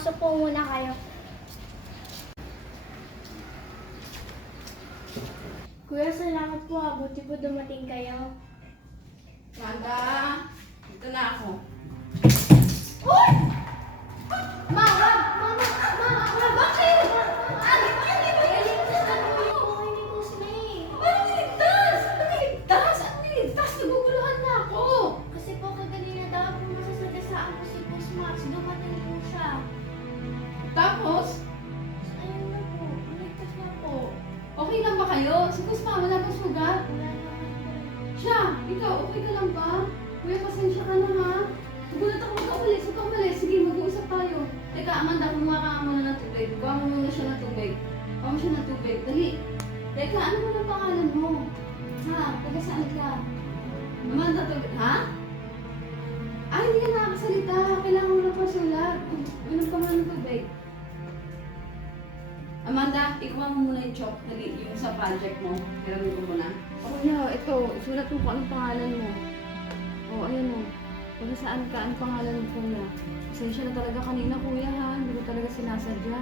Pasok po muna kayo. Kuya, salamat po ha. Buti po dumating kayo. Banta! Dito na ako. Uy! Ma! Mama! Mama! Wag! Bakit? Ate, bakit? Ano? Ano? Ano? Naguguluhan na ako. Kasi po kaganina daw po masasagasaan po si Boss Max. Dumating po siya. Tapos, Ayun na po. Niligtas na po. okay lang ba kayo? Si Kusma, wala bang sugat? Siya, ikaw, okay ka lang ba? Kuya, pasensya ka na ha. Nagulat ako, huwag ka umalis, huwag ka umalis. Sige, mag-uusap tayo. Teka, Amanda, kumuha ka nga muna ng tubig. Kuha mo muna siya ng tubig. Kuha mo siya ng tubig. Dali. Teka, ano mo na pangalan mo? Ha? Taga saan ka? Amanda, tubig. Ha? Ay, hindi ka nakakasalita. Kailangan mo na pasulat. Inom ka muna ng tubig. Amanda, ikuha mo muna yung chalk. Dali, yung sa project mo. Kailangan ko muna. Oh, yeah. Ito, isulat mo kung anong pangalan mo. Oh, ayan o. Kung saan ka, ang pangalan mo kuya. Pasensya na talaga kanina kuya ha. Hindi ko talaga sinasadya.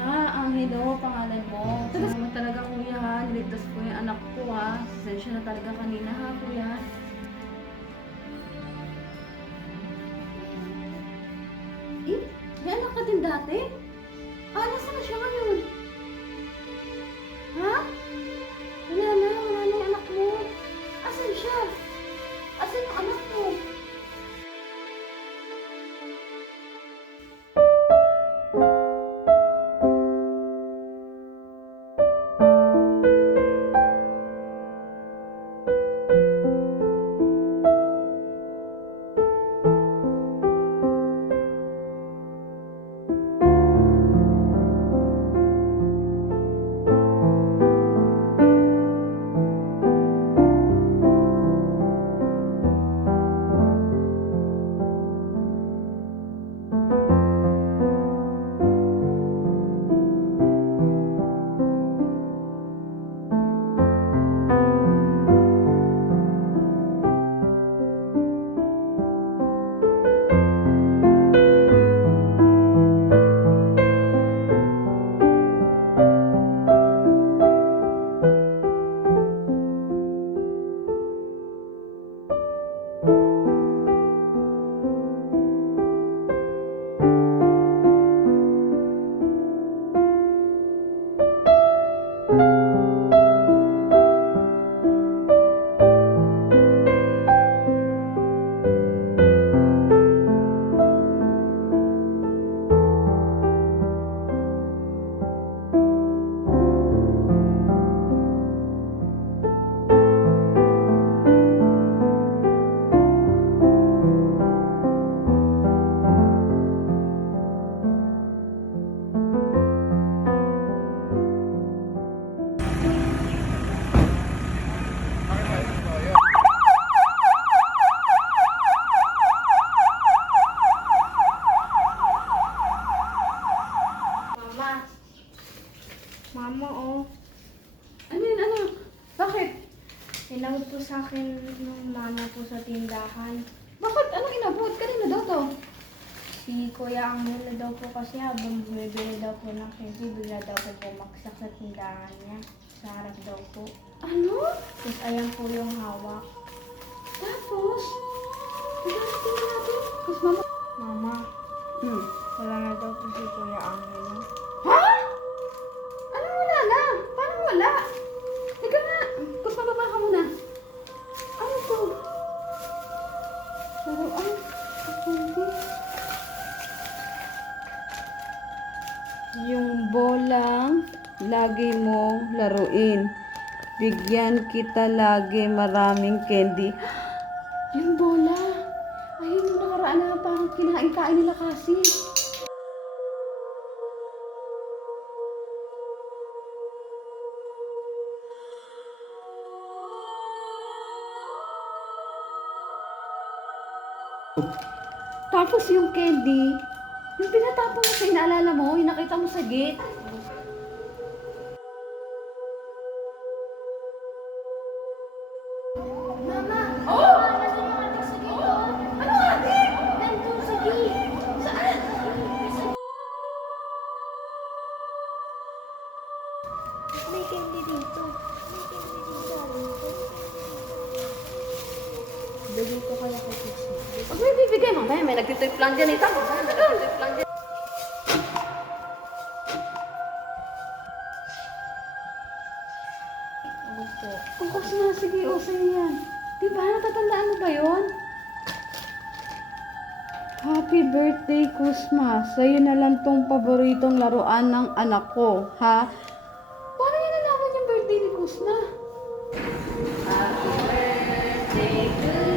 Ah, Angelo, pangalan mo. Salamat talaga kuya ha. Niligtas ko yung anak ko ha. Pasensya na talaga kanina ha kuya. Eh, may anak ka din dati? Ah, nasa na siya ngayon? Ha? Po kasi habang bumibili daw po ng candy, bigla daw po bumaksak sa tindahan niya. Sa harap daw po. Ano? Tapos ayan po yung hawak. Tapos? Tignan natin. Tapos mama. Mama, Hmm. wala na daw po si Kuya Angelo. Ha? Anong wala na? Paano wala? Lagi mong laruin. Bigyan kita lagi maraming candy. Yung bola. Ayun yung nakaraan na parang kinain-kain nila kasi. Tapos yung candy, yung pinatapon mo sa inaalala mo, yung nakita mo sa gate. lang dyan, ito. Dip lang dyan. Ang kurso na, sige, o, sa'yo yan. Di ba, natatandaan mo ba yun? Happy birthday, Kusma. Sa'yo na lang tong paboritong laruan ng anak ko, ha? Paano yun nalaman yung birthday ni Kusma? Happy birthday to